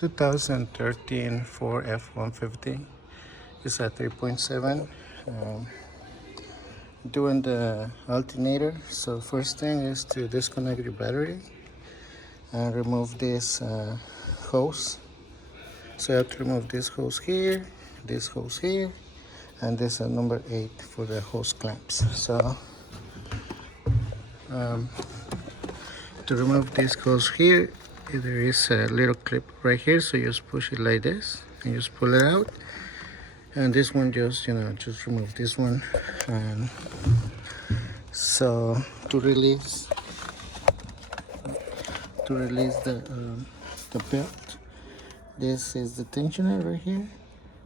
2013 FORD F150. It's a 3.7. Doing the alternator. So first thing is to disconnect your battery and remove this hose. So you have to remove this hose here, and this is number 8 for the hose clamps. So to remove this hose here, there is a little clip right here, so you just push it like this and just pull it out. And this one, just remove this one. And so to release the belt, this is the tensioner right here.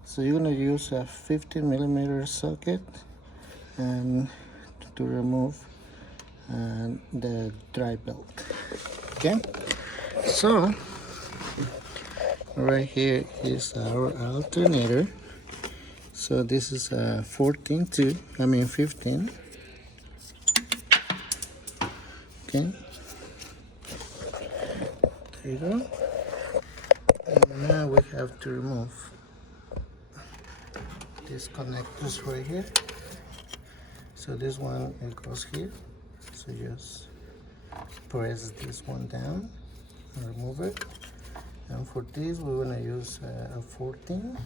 So you're gonna use a 50mm socket and to remove the dry belt. Okay, so right here is our alternator. So this is a 15. Okay, there you go. And now we have to remove these connectors right here. So this one, it goes here. So just press this one down and remove it. And for this, we're gonna use a 14.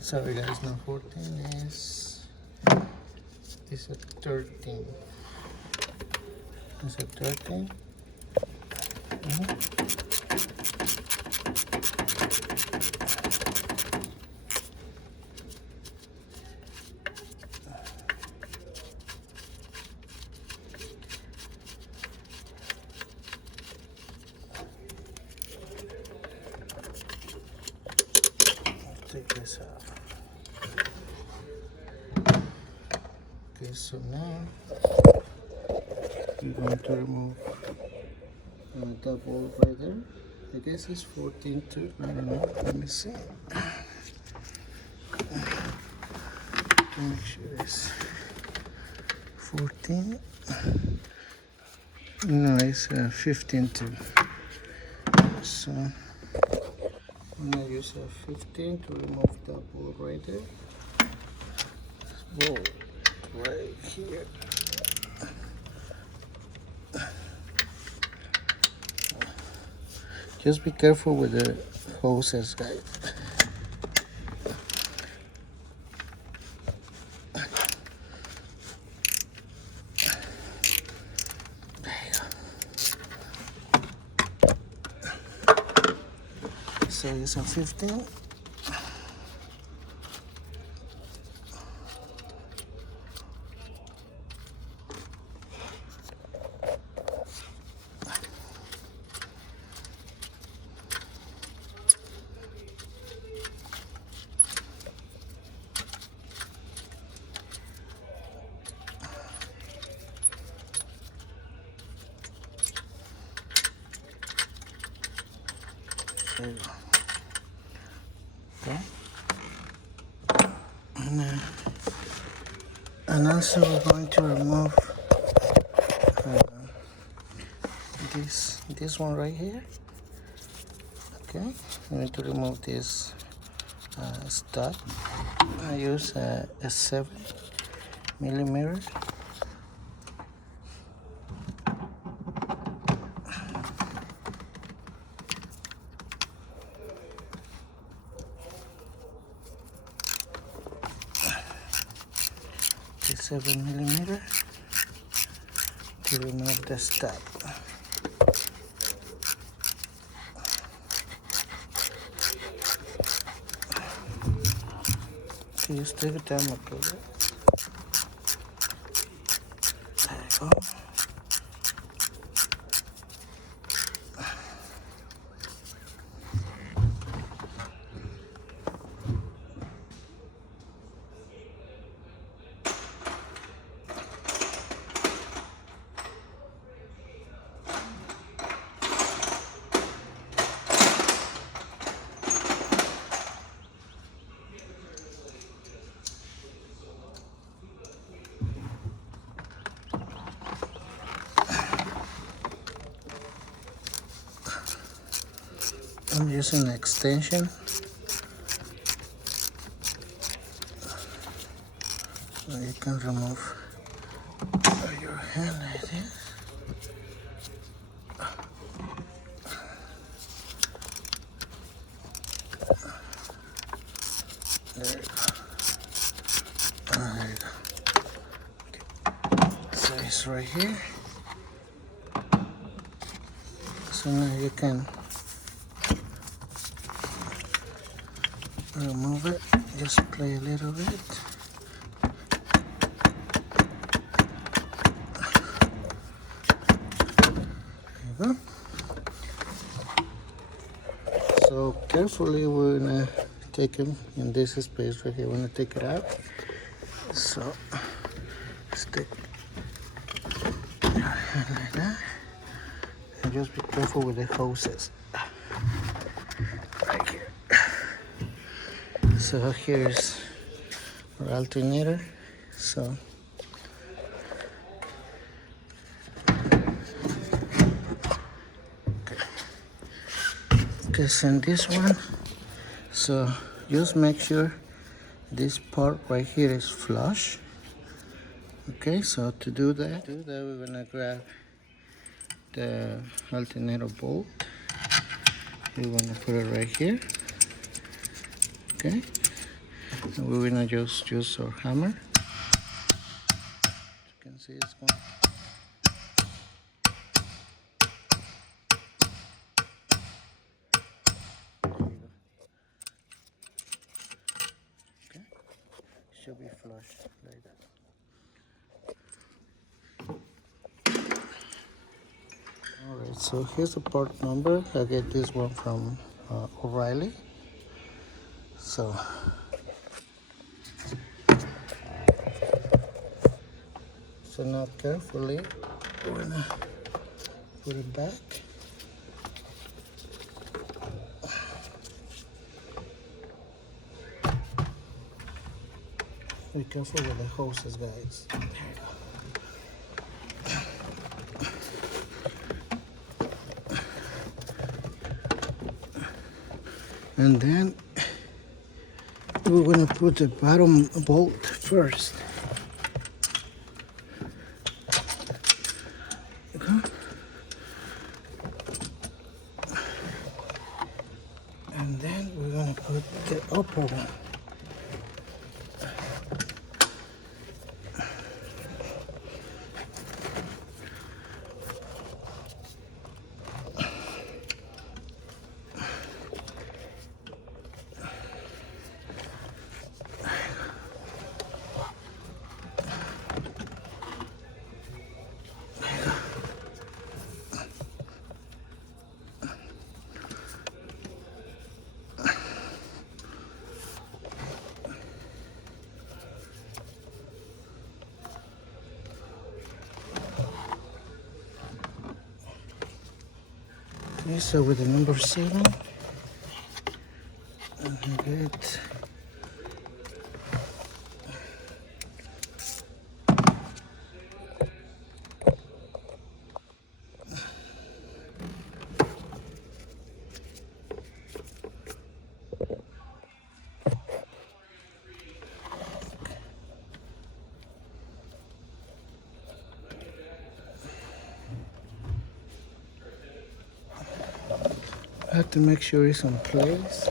Sorry guys, no, 14 is a 13. It's a 13. Take this out. Okay, so now we're going to remove the bolt right there. I guess it's 14 too. I don't know. Let me see. Make sure it's 14. No, it's 15 too. So I'm gonna use a 15 to remove the bolt right there. Bolt right here. Just be careful with the hoses, guys. There you go. So it's a 15. There you go. Okay. And also we're going to remove this one right here. Okay, we need to remove this stud. I use a 7mm. The 7mm to remove the stud. Okay, just take it down, okay? There you go. I'm using an extension so you can remove your hand like this. There you go. There you go. Okay. So it's right here. So now you can remove it. Just play a little bit. There you go. So carefully we're gonna take him in this space right here. We're gonna take it out. So stick your hand like that, and just be careful with the hoses right here. So here's our alternator. So okay, send this one. So just make sure this part right here is flush. Okay, so to do that we're gonna grab the alternator bolt. We're gonna put it right here. Okay, and we're gonna just use our hammer. As you can see, it's going. Okay, should be flush like that. Alright, so here's the part number. I get this one from O'Reilly. So now carefully we're gonna put it back. Be careful with the hoses, guys. There you go. And then we're gonna put the bottom bolt first. Okay. And then we're gonna put the upper one. Okay, so with the number 7, I get I have to make sure it's in place.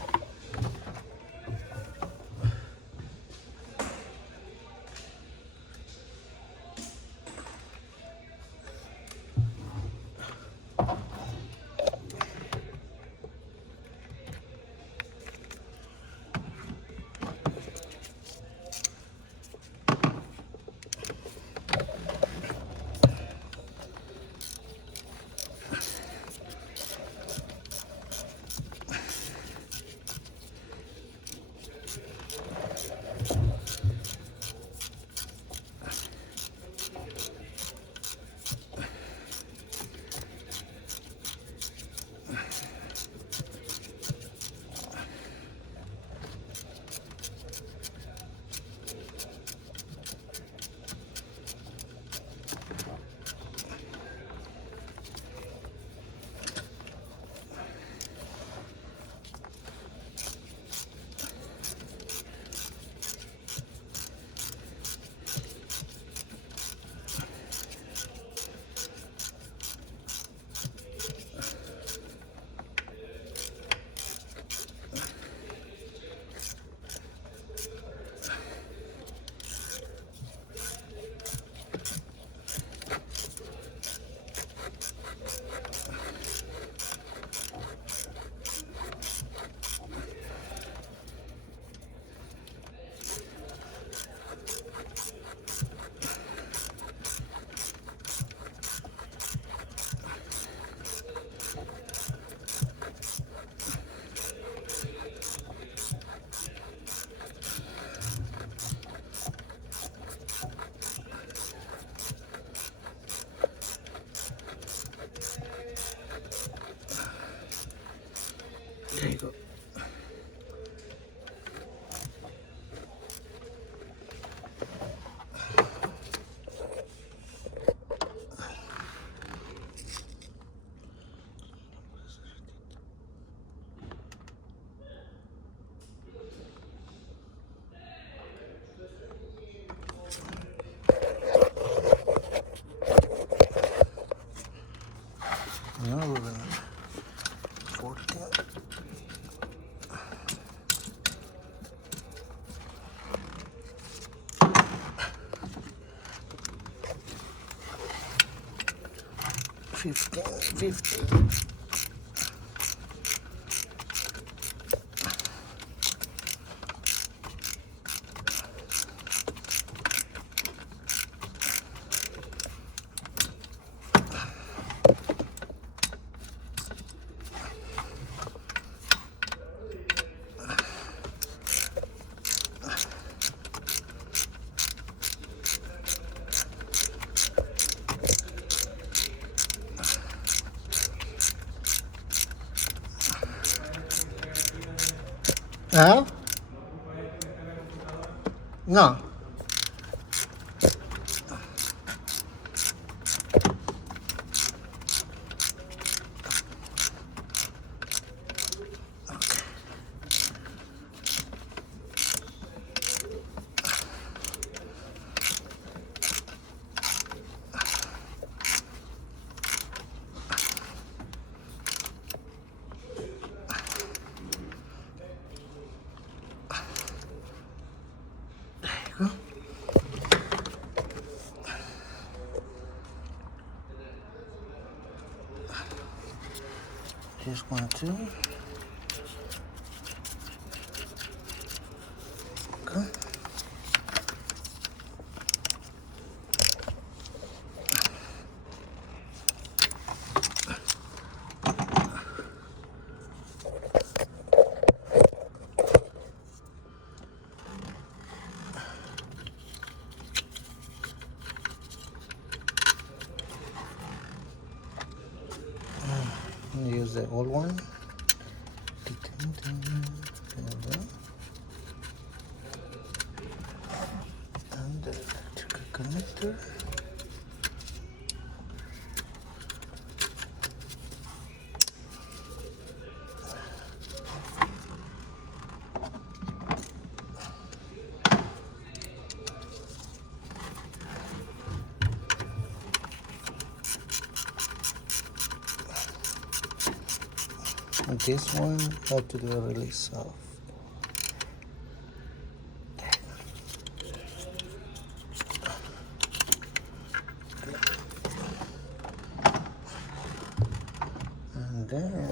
1550. Huh? No. This one too. Okay. Use the old one. And the electrical connector. And this one have to do a release off. And then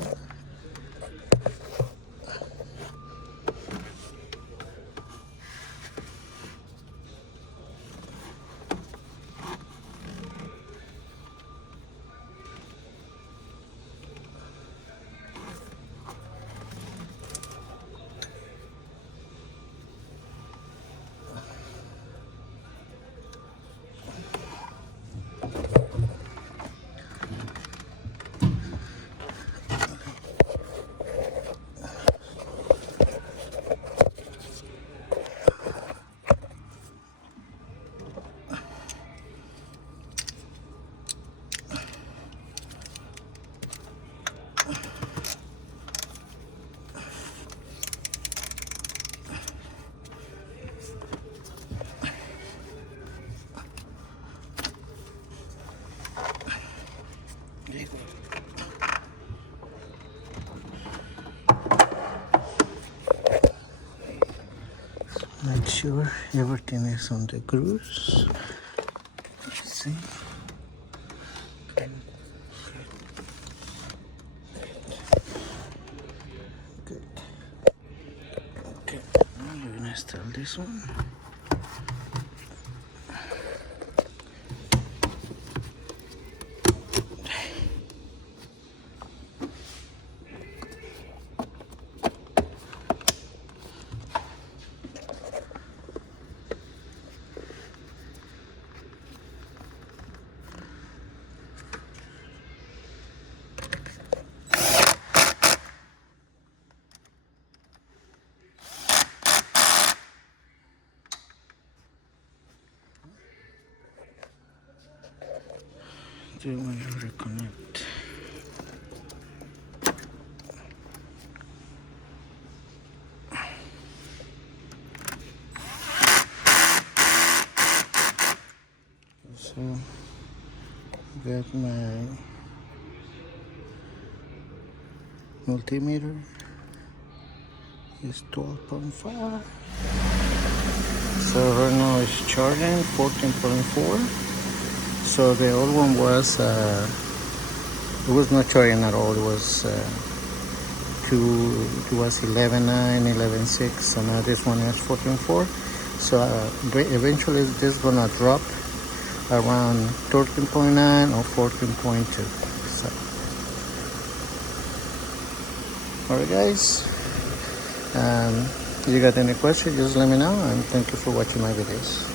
make sure everything is on the grooves. Let's see. Good. Okay, now we're gonna install this one. Do you want to reconnect? So, got my multimeter. It's 12.5. So right now it's charging 14.4. So the old one was It was not charging at all. It was it was 11.9, 11.6, and now this one is 14.4. So eventually this is gonna drop around 13.9 or 14.2. So, all right, guys. If you got any questions, just let me know, and thank you for watching my videos.